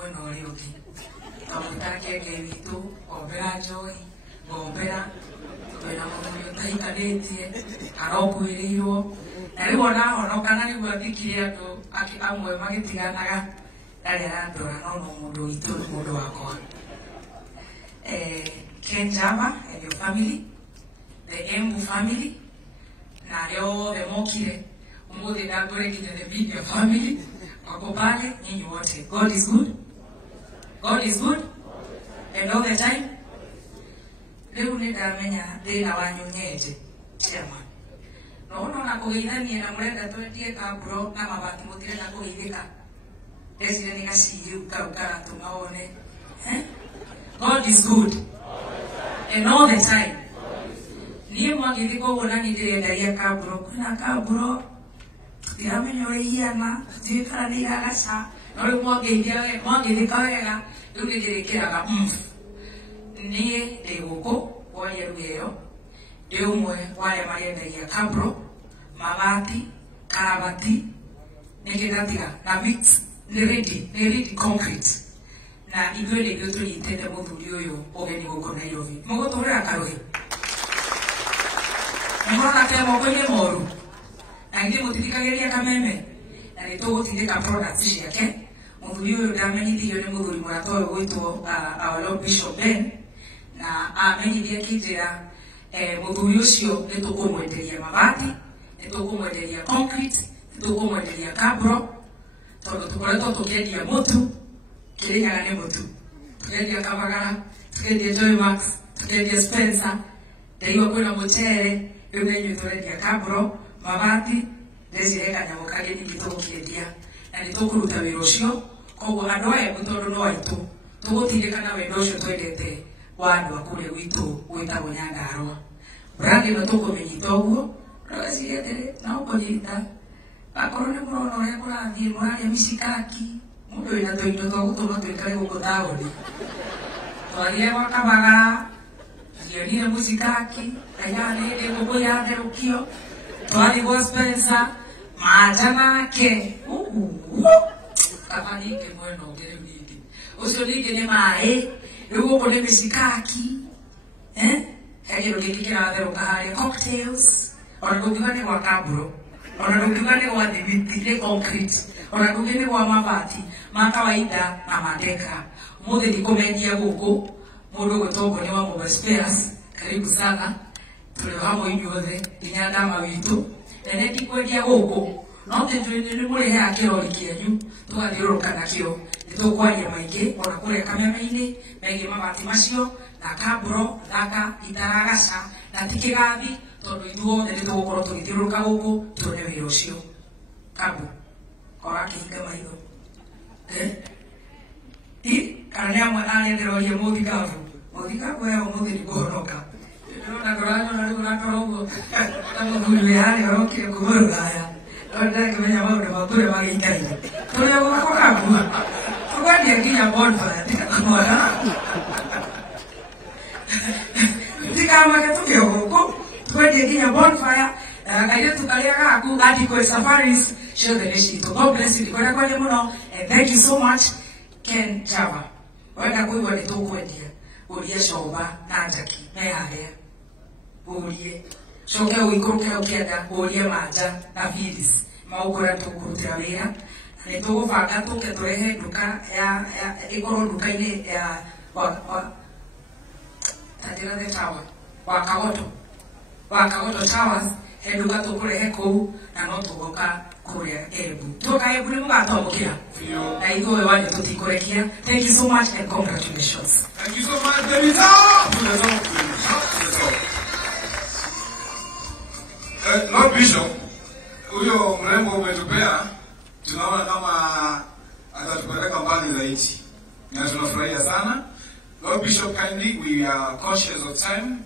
mwena uri ugi kamutake ngewitu ombera njoi ngombera wena mundu utaikanĩtie arokuĩrĩirwo na rĩu ona honoka na rĩu athikire andũ amwe magĩtiganaga ndarĩ arandora no mũndũ witũ nĩ mũndũ wakwa. Ken Java and your family, the Embu family, na leo the mokire umuthi ndagore nginya the Media family wako pale nyinyi wote. God is good. God is good and all the time. Leo nĩndamenya thĩna wanyu nyenje chairman. No na kũgeithania na mũrenda twendie kaburo na mabati mũtire na kũgeithĩka. Ndecire nĩ gaciĩ kau karatũma one. God is good and all the time. Niĩ mwagĩthi koguo na nĩ ndĩrendagia kaburo. Kwĩna kaburo tiramenya ũrĩa ihiana tiũĩ kana nĩ iragaca no rĩu mwangĩthika wega rĩu nĩ ndĩrĩkĩraga niĩ ndĩ gũkũ woye rĩu ĩyo ndĩ ũmwe wa arĩa marĩendagia kaburo mabati karabati nĩngĩgatiga na mix nĩ ready concrete na ithuĩ nĩ ithuĩ tũnyitĩte mũthuri ũyũ ũgeni gũkũ Nairobi mũgũtũrĩra karũhi mũrona ke moko-inĩ moru na ithuĩ mũtithikagĩria kameme na nĩ tũgũtindĩka products ciake. Mũthuri ũyũ ndamenyithio nĩ mũthuri mũrata ũyũ gwĩtwo our Lord Bishop Ben na amenyithie kĩnjĩra mũthuri ũcio nĩ tũkũmwenderia mabati nĩ tũkũmwenderia concrete nĩ tũkũmwenderia kaburo tondũ tũkoretwo tũkĩendia mũtu Kĩrĩnyaga nĩ mũtu tũkendia Kabagara tũkendia Joymax tũkendia Spencer ndaigua kwĩna mũcere rĩu nĩ inyuĩ tũrendia kaburo mabati ndecire kanyamũ kangĩ ningĩ tũgũkĩendia na nĩ tũkũruta wĩra ũcio koguo andũ aya tondũ no aitũ tũgũtindĩka na wendo ũcio twendete wa andũ a kũrĩa gwitũ gwĩtagwo Nyandarua. Brand ĩno tũkũmĩnyita ũguo ndũgecirie atĩrĩ no kũnyita akorwo nĩ mũrona ũrĩa kũrathiĩ mũrarĩa micikaki mũndũ wĩna tũindo twa gũtũma tũikare gũkũ taũni twathire gwa Kabagara ndionire micikaki ndaigana nĩ hĩndĩ ngũkũ iratherũkio twathiĩ gwa Spencer maja nake kaba ningĩ mwena ũngĩ rĩu ningĩ ũcio ningĩ nĩ maĩ rĩu gũkũ nĩ mĩcikaki he kĩndũ gĩkĩ kĩratherũka harĩa cocktails ona ndũngiuga nĩ gwa kaburo ona ndũngiuga nĩ gwa thimiti nĩ concrete ona ndũngi nĩ gwa mabati ma kawaida na mandeka. Mũthĩ ndikũmendia gũkũ mũndũ gwĩtwo nĩ wa Mobile Spares karibu sana tũrĩ hamwe inyuothe nginya ndama witũ na nĩ ndikwendia gũkũ no nĩ mũrĩheaga kĩrori kĩanyu tũgathiũrũrũka nakĩo nĩ tũkwaria maingĩ ona kũrĩa kameme-inĩ megiĩ mabati macio na kaburo thaka itaragaca na ti kĩgathi tondũ ithuothe nĩ tũgũkorwo tũgĩthiũrũrũka gũkũ tuone wĩra ũcio. Kabu kora kĩhinga maitho kana nĩ amwe arenderoria mũthikabu aya ũmũthĩ nĩ kũhonoka ndĩrona ndũranyona rĩu ũratwara ũguo na mũthuri wĩ harĩa arokire kuma Rũraya no ndakĩmenya maũndũ maku ũrĩa magĩikaire tũrĩ gwakwa Kabua tũkwendia nginya bonfire tikamwara tikamake tũkĩo gũkũ twendie nginya bonfire kairĩtu karĩa gaku Adequate Safaris ciothe nĩ citũ. God bless you ndikwenda kwaria mũno and thank you so much. Ken Java wenda kũigua nĩ tũkwendia ũrie Coba na Njaki me harĩa ũrie coke ũikũrũke ũkĩenda ũrie Manja na Phyllis maũkũrĩa tũkũrutĩra wĩra na nĩ tũgũbanga tũke tũrehe nduka ya ĩkorwo nduka-inĩ ya Tandĩra the Tower Wakagoto Towers he nduka tũkũrehe kũu na no tũgoka kũrĩa Embu tũka Embu nĩ mũgatwamũkĩra na ithuĩ wanja tũtikũrekia. Thank you so much and congratulations. Thank you so much, David. Lord Bishop, huyo mrembo umetupea, tunaona kama atatupeleka mbali zaidi na tunafurahia sana. Lord Bishop, kindly, we are conscious of time.